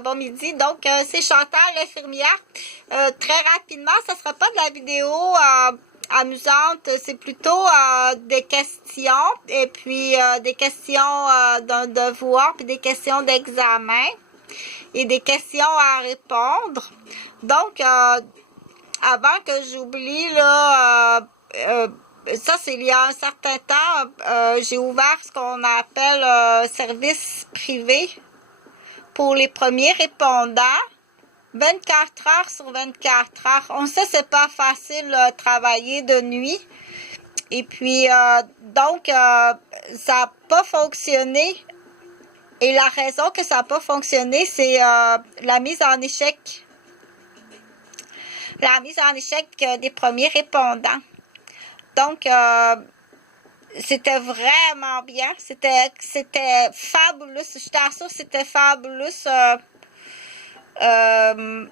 bon midi. Donc, c'est Chantal, l'infirmière. Très rapidement, ce ne sera pas de la vidéo amusante, c'est plutôt des questions, et puis des questions d'un devoir, puis des questions d'examen, et des questions à répondre. Donc, avant que j'oublie, là, ça, c'est il y a un certain temps, j'ai ouvert ce qu'on appelle service privé pour les premiers répondants, 24 heures sur 24 heures. On sait c'est pas facile de travailler de nuit. Et puis, donc, ça n'a pas fonctionné. Et la raison que ça n'a pas fonctionné, c'est la mise en échec. La mise en échec des premiers répondants. Donc, c'était vraiment bien. C'était fabuleux. Je t'assure, c'était fabuleux. Il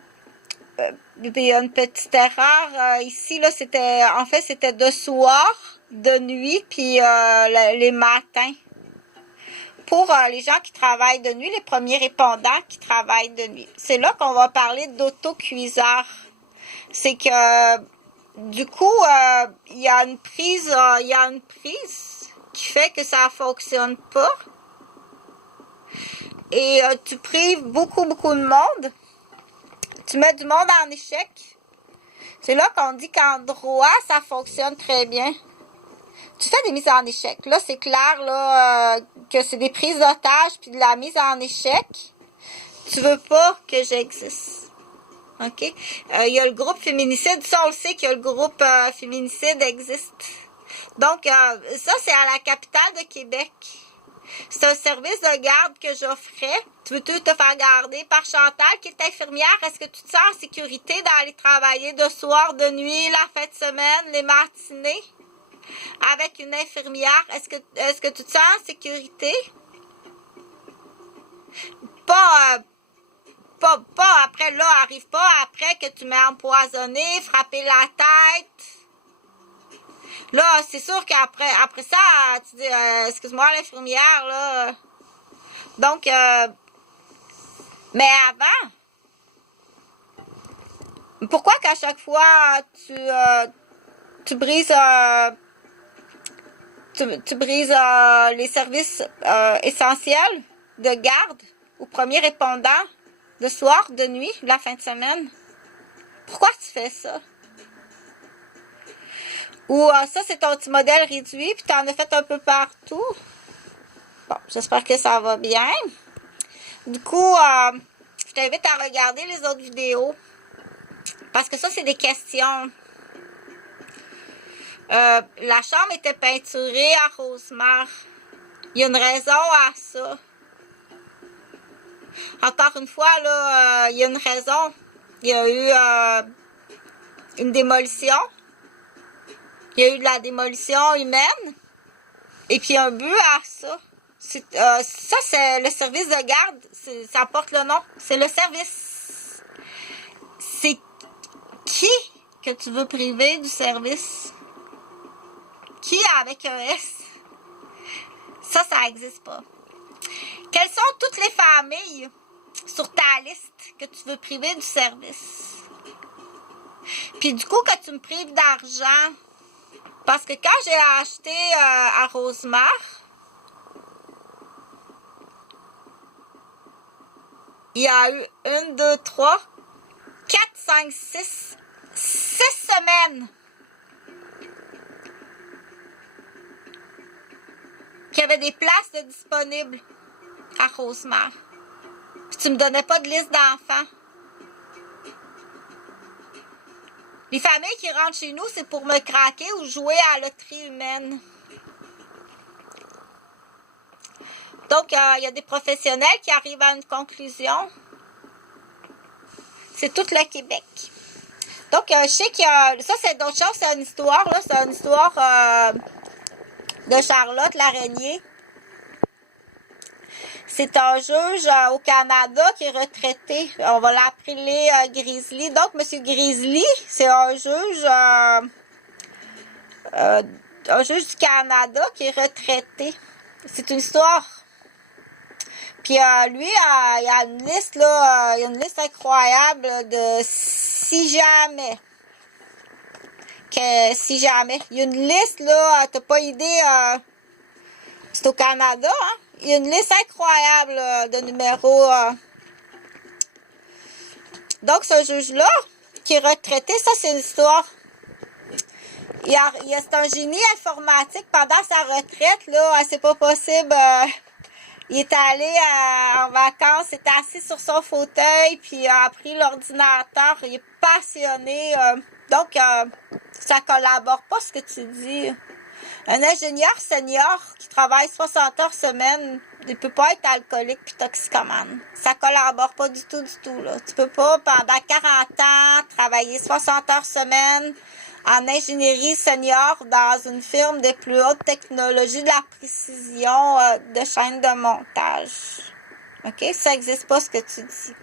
y a une petite erreur ici. Là, c'était de soir, de nuit, puis les matins. Pour les gens qui travaillent de nuit, les premiers répondants qui travaillent de nuit. C'est là qu'on va parler d'autocuiseur. C'est que du coup, il y a une prise qui fait que ça fonctionne pas. Et tu prives beaucoup de monde. Tu mets du monde en échec. C'est là qu'on dit qu'en droit, ça fonctionne très bien. Tu fais des mises en échec. Là, c'est clair là que c'est des prises d'otages puis de la mise en échec. Tu veux pas que j'existe. OK? Il y a le groupe féminicide. Ça, on le sait que le groupe féminicide existe. Donc, ça, c'est à la capitale de Québec. C'est un service de garde que j'offrais. Tu veux te faire garder par Chantal, qui est infirmière. Est-ce que tu te sens en sécurité d'aller travailler de soir, de nuit, la fin de semaine, les matinées? Avec une infirmière, est-ce que tu te sens en sécurité? Pas après, là, arrive pas après que tu m'aies empoisonné, frappé la tête. Là, c'est sûr qu'après ça, tu dis, excuse-moi l'infirmière, là. Donc, mais avant, pourquoi qu'à chaque fois, tu brises... Tu brises les services essentiels de garde aux premiers répondants de soir, de nuit, la fin de semaine. Pourquoi tu fais ça? Ou ça, c'est ton petit modèle réduit, puis tu en as fait un peu partout. Bon, j'espère que ça va bien. Du coup, je t'invite à regarder les autres vidéos. Parce que ça, c'est des questions. La chambre était peinturée à Rosemar. Il y a une raison à ça. Encore une fois, là, il y a une raison. Il y a eu une démolition. Il y a eu de la démolition humaine. Et puis un but à ça. Ça, c'est le service de garde. Ça porte le nom. C'est le service. C'est qui que tu veux priver du service? Qui avec un S? Ça n'existe pas. Quelles sont toutes les familles sur ta liste que tu veux priver du service? Puis du coup, que tu me prives d'argent. Parce que quand j'ai acheté à Rosemar, il y a eu 1, 2, 3, 4, 5, 6 semaines qu'il y avait des places de disponibles à Rosemar. Puis tu me donnais pas de liste d'enfants. Les familles qui rentrent chez nous, c'est pour me craquer ou jouer à la loterie humaine. Donc, il y a des professionnels qui arrivent à une conclusion. C'est tout le Québec. Donc, je sais qu'il y a... Ça, c'est d'autres choses. C'est une histoire, là. C'est une histoire de Charlotte l'araignée. C'est un juge au Canada qui est retraité. On va l'appeler Grizzly. Donc, M. Grizzly, c'est un juge du Canada qui est retraité. C'est une histoire. Puis lui, il a une liste, là, il y a une liste incroyable de si jamais. Si jamais. Il y a une liste, là, t'as pas idée, c'est au Canada, hein? Il y a une liste incroyable de numéros. Donc, ce juge-là, qui est retraité, ça, c'est une histoire. C'est un génie informatique. Pendant sa retraite, là, c'est pas possible. Il est allé en vacances, il était assis sur son fauteuil, puis il a pris l'ordinateur. Il est passionné. Donc, ça collabore pas ce que tu dis. Un ingénieur senior qui travaille 60 heures semaine, il peut pas être alcoolique puis toxicomane. Ça collabore pas du tout, là. Tu peux pas, pendant 40 ans, travailler 60 heures semaine en ingénierie senior dans une firme des plus hautes technologies de la précision de chaîne de montage. OK? Ça n'existe pas ce que tu dis.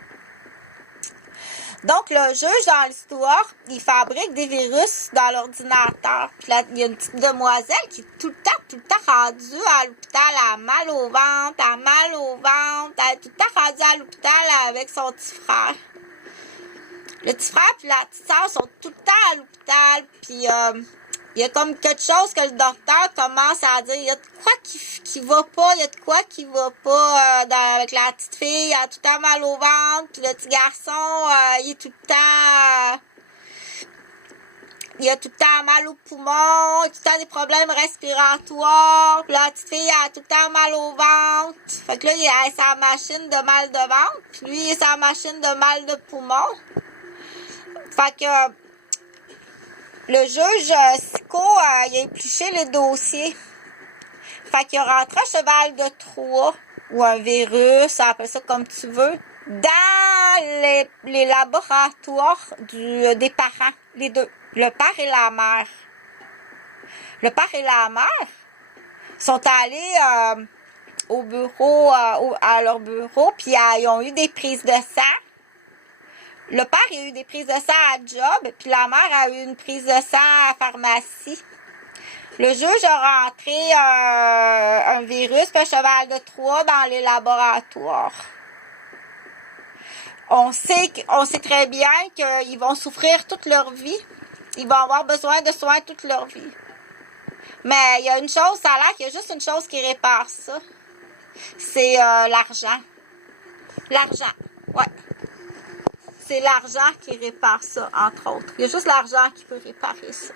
Donc, le juge, dans l'histoire, il fabrique des virus dans l'ordinateur. Puis là, il y a une petite demoiselle qui est tout le temps rendue à l'hôpital, elle a mal au ventre, elle est tout le temps rendue à l'hôpital avec son petit frère. Le petit frère puis la petite sœur sont tout le temps à l'hôpital, puis il y a comme quelque chose que le docteur commence à dire. Il y a de quoi qui va pas, il y a de quoi qui va pas avec la petite fille. Elle a tout le temps mal au ventre, puis le petit garçon, il est tout le temps... il a tout le temps mal au poumon, il a tout le temps des problèmes respiratoires. Puis la petite fille, elle a tout le temps mal au ventre. Fait que là, il a sa machine de mal de ventre, puis lui, il a sa machine de mal de poumon. Fait que le juge Sico, il a épluché le dossier. Fait qu'il a rentré un cheval de Troie ou un virus, appelle ça comme tu veux, dans les laboratoires des parents, les deux, le père et la mère. Le père et la mère sont allés au bureau, à leur bureau, puis ils ont eu des prises de sang. Le père il a eu des prises de sang à job, puis la mère a eu une prise de sang à la pharmacie. Le juge a rentré un virus puis un cheval de Troie dans les laboratoires. On sait très bien qu'ils vont souffrir toute leur vie. Ils vont avoir besoin de soins toute leur vie. Mais il y a une chose, ça a l'air qu'il y a juste une chose qui répare ça. C'est l'argent. L'argent, ouais. C'est l'argent qui répare ça, entre autres. Il y a juste l'argent qui peut réparer ça.